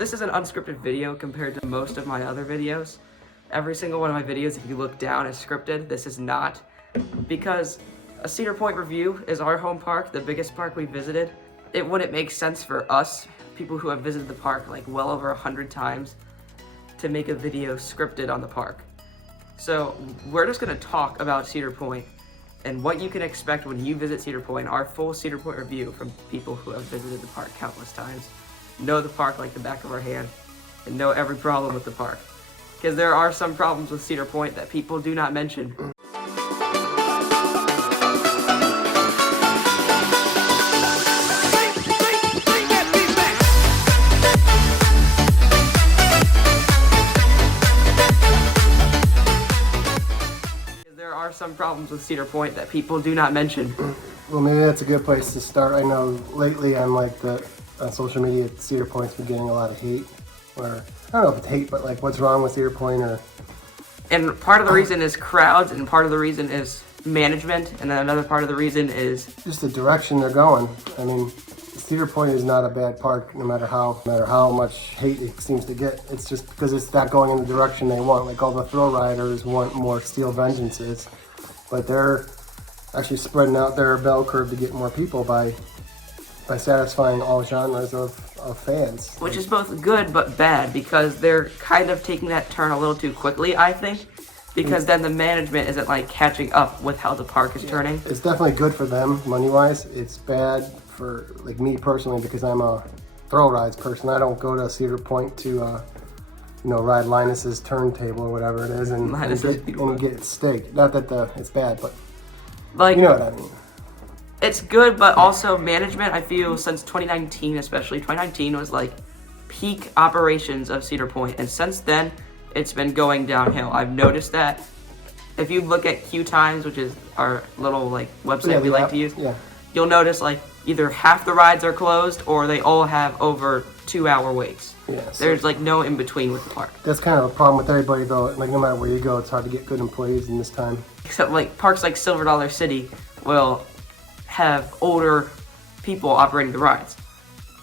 This is an unscripted video compared to most of my other videos. Every single one of my videos, if you look down, is scripted. This is not, because a Cedar Point review is our home park, the biggest park we visited. It wouldn't make sense for us, people who have visited the park like well over 100 times, to make a video scripted on the park. So we're just gonna talk about Cedar Point and what you can expect when you visit Cedar Point, our full Cedar Point review from people who have visited the park countless times, know the park like the back of our hand, and know every problem with the park. Because there are some problems with Cedar Point that people do not mention. There are some problems with Cedar Point that people do not mention. Well, maybe that's a good place to start. I know lately on on social media, Cedar Point's been getting a lot of hate. Or I don't know if it's hate, but like what's wrong with Cedar Point or. And part of the reason is crowds, and part of the reason is management, and then another part of the reason is just the direction they're going. I mean, Cedar Point is not a bad park, no matter how much hate it seems to get. It's just because it's not going in the direction they want. Like all the thrill riders want more Steel Vengeances, but they're actually spreading out their bell curve to get more people by satisfying all genres of fans. Which is both good but bad, because they're kind of taking that turn a little too quickly, I think. Because then the management isn't like catching up with how the park is turning. It's definitely good for them money-wise. It's bad for like me personally because I'm a thrill rides person. I don't go to Cedar Point to ride Linus's turntable or whatever it is and get steak. Not that it's bad, but like, you know what I mean. It's good, but also management, I feel, since 2019 especially, 2019 was like peak operations of Cedar Point, and since then, it's been going downhill. I've noticed that. If you look at Queue Times, which is our little like website we like to use, you'll notice like either half the rides are closed or they all have over 2-hour waits. Yeah, so there's like no in between with the park. That's kind of a problem with everybody though. Like no matter where you go, it's hard to get good employees in this time. Except like parks like Silver Dollar City will have older people operating the rides.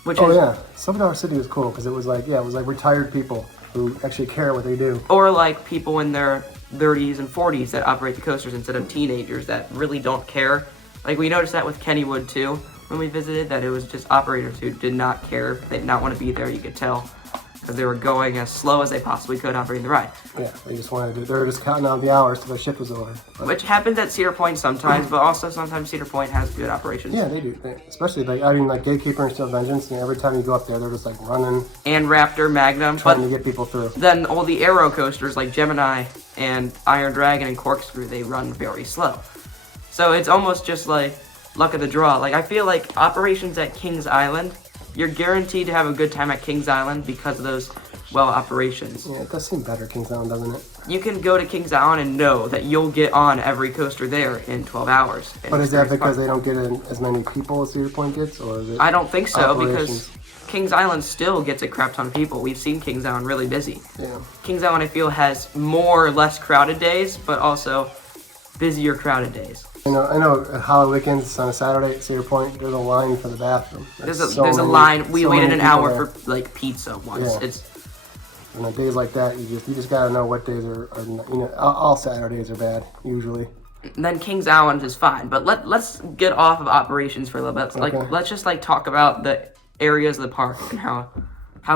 Silver Dollar City was cool because it was like retired people who actually care what they do. Or like people in their 30s and 40s that operate the coasters instead of teenagers that really don't care. Like we noticed that with Kennywood too when we visited, that it was just operators who did not care. They did not want to be there, you could tell, because they were going as slow as they possibly could operating the ride. Yeah, they were just counting out the hours till the shift was over. Which happens at Cedar Point sometimes, but also sometimes Cedar Point has good operations. Yeah, they do. Especially like Gatekeeper and Steel Vengeance, every time you go up there, they're just like running. And Raptor, Magnum. Trying to get people through. Then all the aero coasters like Gemini and Iron Dragon and Corkscrew, they run very slow. So it's almost just like luck of the draw. Like I feel like operations at Kings Island, you're guaranteed to have a good time at Kings Island because of those operations. Yeah, it does seem better, Kings Island, doesn't it? You can go to Kings Island and know that you'll get on every coaster there in 12 hours. But is that because they don't get as many people as Cedar Point gets, or is it? I don't think so, because Kings Island still gets a crap ton of people. We've seen Kings Island really busy. Yeah. Kings Island, I feel, has more or less crowded days, but also busier crowded days. I know at Holiday Weekends on a Saturday at Cedar Point, there's a line for the bathroom. There's a line. We waited an hour for like pizza once. Yeah. And on days like that, you just gotta know what days are all Saturdays are bad usually. And then Kings Island is fine, but let's get off of operations for a little bit. Like let's just like talk about the areas of the park and how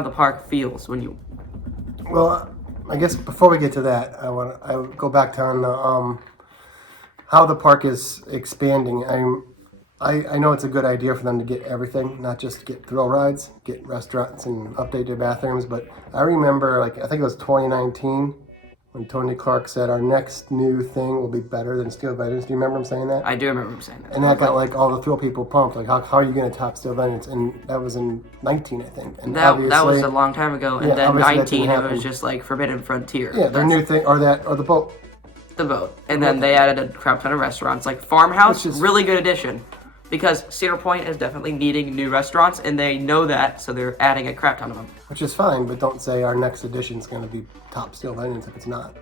the park feels when you. Well, I guess before we get to that, I would go back to on how the park is expanding. I know it's a good idea for them to get everything, not just get thrill rides, get restaurants and update their bathrooms. But I remember, I think it was 2019, when Tony Clark said our next new thing will be better than Steel Vengeance. Do you remember him saying that? I do remember him saying that. And that got all the thrill people pumped. Like, how are you going to top Steel Vengeance? And that was in 19, I think. And that was a long time ago. And then 19, it was just like Forbidden Frontier. Yeah, their new thing, or the boat. The boat. And then they added a crap ton of restaurants. Like Farmhouse, really good addition. Because Cedar Point is definitely needing new restaurants, and they know that, so they're adding a crap ton of them. Which is fine, but don't say our next edition is going to be top Steel Vengeance if it's not.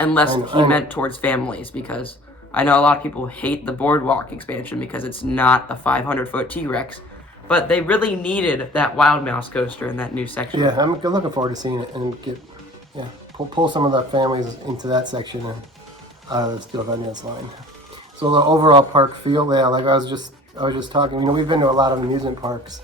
Unless he meant towards families, because I know a lot of people hate the Boardwalk expansion because it's not a 500-foot T-Rex. But they really needed that Wild Mouse coaster in that new section. Yeah, I'm looking forward to seeing it and pull some of the families into that section and out of the Steel Vengeance line. So the overall park feel, yeah, like I was just talking. You know, we've been to a lot of amusement parks,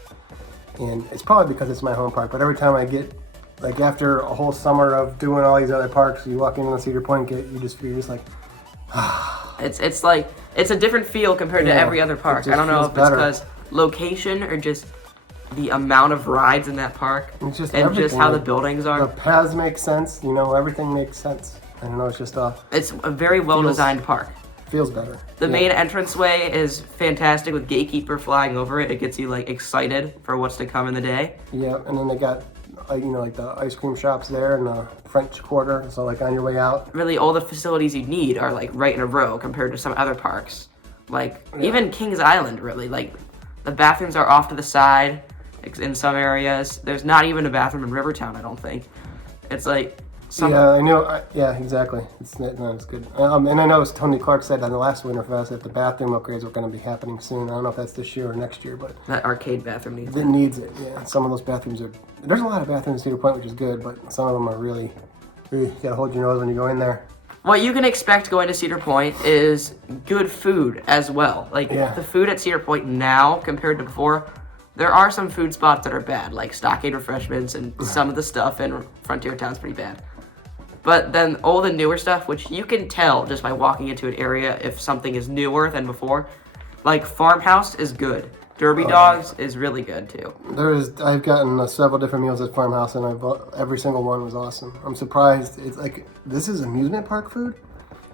and it's probably because it's my home park. But every time I get, like after a whole summer of doing all these other parks, you walk into Cedar Point, you're just like, It's like it's a different feel compared to every other park. I don't know if it's because location or just the amount of rides in that park it's just and just how the buildings are. The paths make sense. You know, everything makes sense. I don't know. It's just it's a very well designed park. Feels better. The main entranceway is fantastic with Gatekeeper flying over it. It gets you like excited for what's to come in the day. Yeah, and then they got like the ice cream shops there and the French Quarter. So like on your way out, really all the facilities you need are like right in a row compared to some other parks. Like even Kings Island, really. Like the bathrooms are off to the side in some areas. There's not even a bathroom in Rivertown, I don't think. It's like yeah, I know. Yeah, exactly. It's good. And I know as Tony Clark said on the last Winterfest that the bathroom upgrades are going to be happening soon. I don't know if that's this year or next year, but that arcade bathroom needs it. It needs it. Yeah, some of those bathrooms are. There's a lot of bathrooms in Cedar Point, which is good, but some of them are really you gotta hold your nose when you go in there. What you can expect going to Cedar Point is good food as well. Like the food at Cedar Point now compared to before, there are some food spots that are bad, like Stockade Refreshments and some of the stuff in Frontier Town's pretty bad. But then all the newer stuff, which you can tell just by walking into an area if something is newer than before, like Farmhouse is good. Derby Dogs is really good too. I've gotten several different meals at Farmhouse, and every single one was awesome. I'm surprised. It's like this is amusement park food.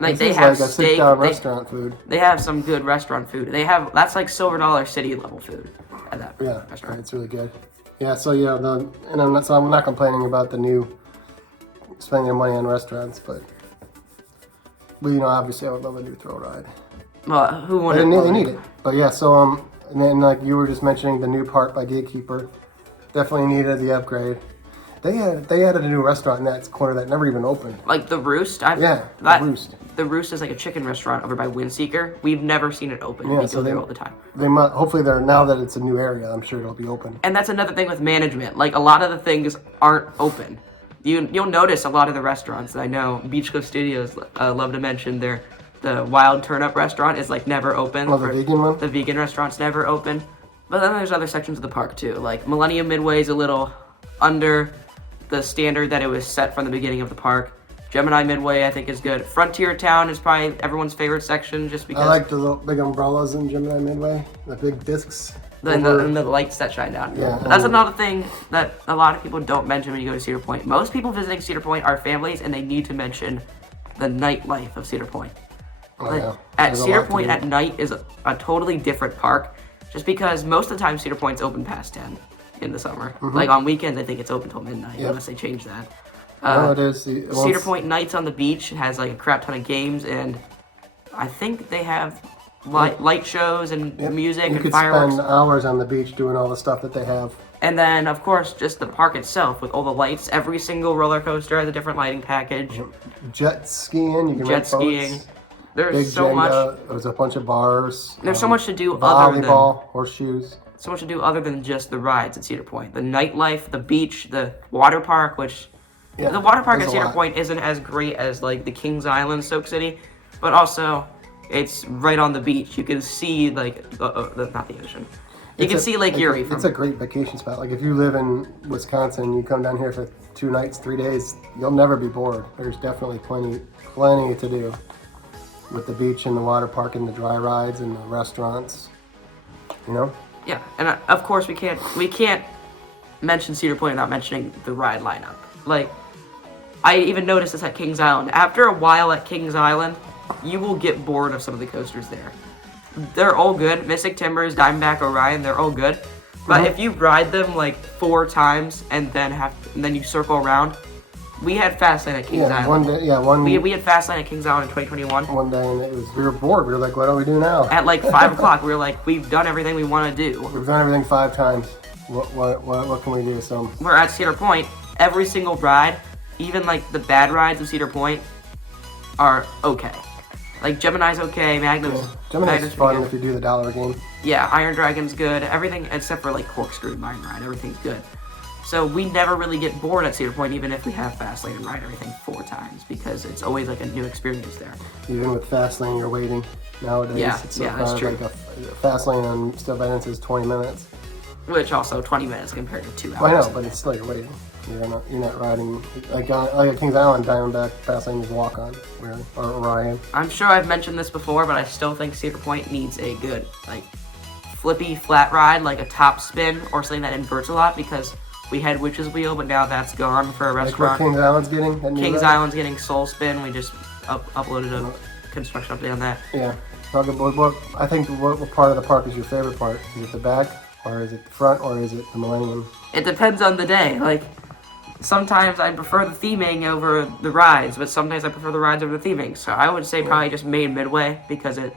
Like this they is have like a steak, sit-down restaurant food. They have some good restaurant food. That's like Silver Dollar City level food at that restaurant. It's really good. Yeah, so I'm not complaining about the new spending their money on restaurants, but you know, obviously I would love a new thrill ride. Well, who wouldn't? They need it. But yeah, so and then like you were just mentioning the new park by Gatekeeper, definitely needed the upgrade. They added a new restaurant in that corner that never even opened. Like the Roost? The Roost. The Roost is like a chicken restaurant over by Windseeker. We've never seen it open. We go there all the time. Hopefully now that it's a new area, I'm sure it'll be open. And that's another thing with management. Like a lot of the things aren't open. You'll notice a lot of the restaurants that I know, Beach Cliff Studios love to mention the Wild Turnip restaurant is like never open. Oh, the vegan one? The vegan restaurant's never open. But then there's other sections of the park too. Like Millennium Midway is a little under the standard that it was set from the beginning of the park. Gemini Midway I think is good. Frontier Town is probably everyone's favorite section just because. I like the little big umbrellas in Gemini Midway, the big discs. And the lights that shine down. Yeah, that's another thing that a lot of people don't mention when you go to Cedar Point. Most people visiting Cedar Point are families, and they need to mention the nightlife of Cedar Point. At Cedar Point at night is a totally different park, just because most of the time Cedar Point's open past 10 in the summer. Mm-hmm. Like on weekends, I think it's open till midnight, unless they change that. No, it is. Cedar Point nights on the beach has like a crap ton of games, and I think they have light shows and music and fireworks. You could spend hours on the beach doing all the stuff that they have. And then, of course, just the park itself with all the lights. Every single roller coaster has a different lighting package. Jet skiing, you can rent boats. There's Big so Jenga, much. There's a bunch of bars. There's so much to do other than volleyball, horseshoes. So much to do other than just the rides at Cedar Point. The nightlife, the beach, the water park, which the water park at Cedar Point isn't as great as like the Kings Island Soak City, but also it's right on the beach. You can see like not the ocean. You can see Lake Erie. It's a great vacation spot. Like if you live in Wisconsin, you come down here for 2 nights, 3 days, you'll never be bored. There's definitely plenty to do with the beach and the water park and the dry rides and the restaurants. You know? Yeah, and of course we can't mention Cedar Point without mentioning the ride lineup. Like I even noticed this at Kings Island. After a while at Kings Island, you will get bored of some of the coasters there. They're all good. Mystic Timbers, Diamondback, Orion, they're all good. But if you ride them like 4 times and then you circle around, we had Fastlane at Kings Island. We had Fastlane at Kings Island in 2021. One day, and we were bored. We were like, what do we do now? At like 5 o'clock, we were like, we've done everything we want to do. We've done everything 5 times. What can we do? So we're at Cedar Point. Every single ride, even like the bad rides of Cedar Point, are okay. Like Gemini's okay, Magnum's Gemini's fun if you do the dollar game. Yeah, Iron Dragon's good. Everything except for like Corkscrew, Mine Ride, everything's good. So we never really get bored at Cedar Point, even if we have Fastlane and ride everything 4 times, because it's always like a new experience there. Even with Fastlane, you're waiting nowadays. Yeah, it's that's true. Like a Fastlane on Steel Evidence is 20 minutes. Which also 20 minutes compared to 2 hours. Well, I know, but it's still you're waiting. You're not riding like at Kings Island, Diamondback, Fastlane is walk on, really, or Orion. I'm sure I've mentioned this before, but I still think Cedar Point needs a good like flippy flat ride, like a top spin or something that inverts a lot, because we had Witch's Wheel, but now that's gone for a restaurant. Like what Kings Island's getting? Kings Island's getting Soul Spin. We just uploaded a construction update on that. Yeah. I think what part of the park is your favorite part? Is it the back, or is it the front, or is it the Millennium? It depends on the day. Like, sometimes I prefer the theming over the rides, but sometimes I prefer the rides over the theming. So I would say probably just main midway, because it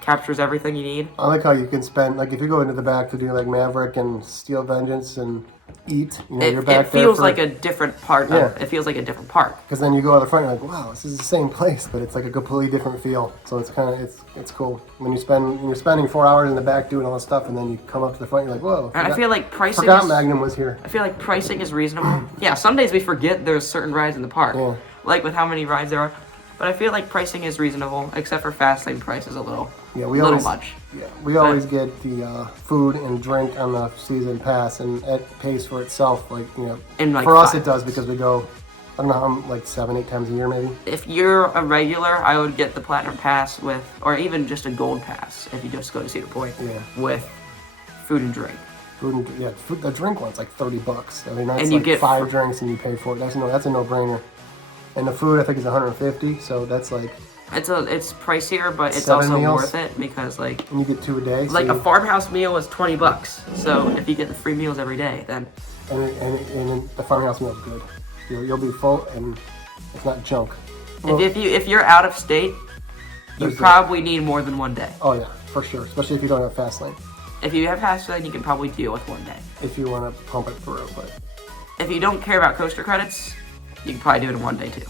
captures everything you need. I like how you can spend, like if you go into the back to do like Maverick and Steel Vengeance and eat, you're back it feels like a different part. It feels like a different park. Because then you go to the front, you're like, wow, this is the same place, but it's like a completely different feel. So it's kind of it's cool when you're spending 4 hours in the back doing all this stuff, and then you come up to the front, you're like, whoa. And I feel like pricing. Forgot Magnum was here. I feel like pricing is reasonable. Yeah, some days we forget there's certain rides in the park, like with how many rides there are. But I feel like pricing is reasonable, except for Fastlane price is a little much. Yeah, we always get the food and drink on the season pass, and it pays for itself. Like for us it does, because we go, I don't know, like 7-8 times a year maybe. If you're a regular, I would get the Platinum Pass or even just a Gold Pass if you just go to Cedar Point with food and drink. The drink one's like $30. I mean, that's and you like get 5 drinks and you pay for it. That's a no-brainer. And the food I think is $150, so that's like. It's pricier, but it's 7 also meals. worth it, because like. And you get 2 a day. Like a farmhouse meal is $20, so if you get the free meals every day, then. And the farmhouse meal is good. You'll be full, and it's not junk. Well, if you're out of state, you probably need more than 1 day. Oh yeah, for sure. Especially if you don't have Fastlane. If you have Fastlane, you can probably deal with 1 day. If you want to pump it through, but. If you don't care about coaster credits, you can probably do it in 1 day too.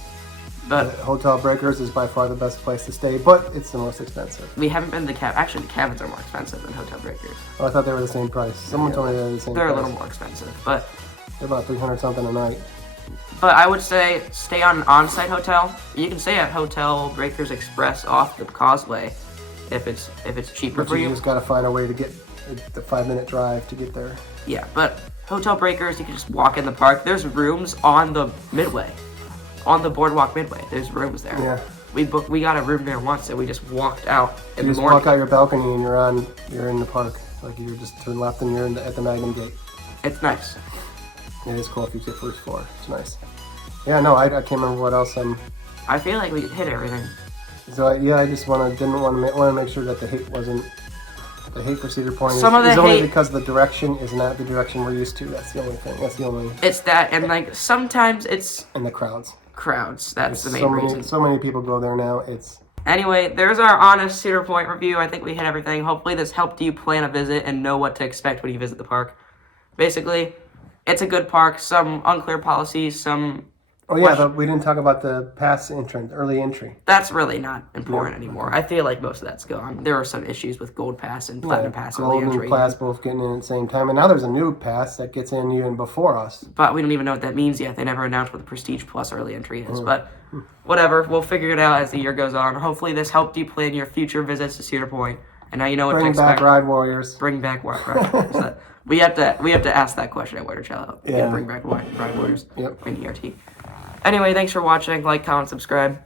But Hotel Breakers is by far the best place to stay, but it's the most expensive. We haven't been to the Actually, the cabins are more expensive than Hotel Breakers. Oh, I thought they were the same price. Someone told me they were the same price. They're a little more expensive, but they're about $300 something a night. But I would say stay on an on-site hotel. You can stay at Hotel Breakers Express off the Causeway if it's cheaper for you. You just gotta find a way to get the 5-minute drive to get there. Yeah, but Hotel Breakers, you can just walk in the park. There's rooms on the Midway. On the boardwalk Midway, there's rooms there. Yeah. We got a room there once, and we just walked out in the morning. You just walk out your balcony and you're in the park. Like you're just to the left and you're at the Magnum Gate. It's nice. It is cool if you get first floor. It's nice. Yeah, no, I can't remember what else. I feel like we hit everything. So I just didn't want to make sure that the hate wasn't. The hate for Cedar Point is only because the direction is not the direction we're used to. That's the only thing. That's the only. It's that, and like sometimes it's. And the crowds. That's the main reason. So many people go there now. Anyway, there's our honest Cedar Point review. I think we hit everything. Hopefully this helped you plan a visit and know what to expect when you visit the park. Basically, it's a good park. Some unclear policies, some. Oh yeah, but we didn't talk about the pass entrance, early entry. That's really not important anymore. I feel like most of that's gone. There are some issues with Gold Pass and Platinum Pass early entry. Gold and Pass both getting in at the same time, and now there's a new pass that gets in even before us. But we don't even know what that means yet. They never announced what the Prestige Plus early entry is. But whatever, we'll figure it out as the year goes on. Hopefully this helped you plan your future visits to Cedar Point, and now you know what to expect. Bring back Ride Warriors. Bring back Ride Warriors. We have to ask that question at Watercello. Yeah. Bring back Ride Warriors. Yep. Bring ERT. Anyway, thanks for watching. Like, comment, subscribe.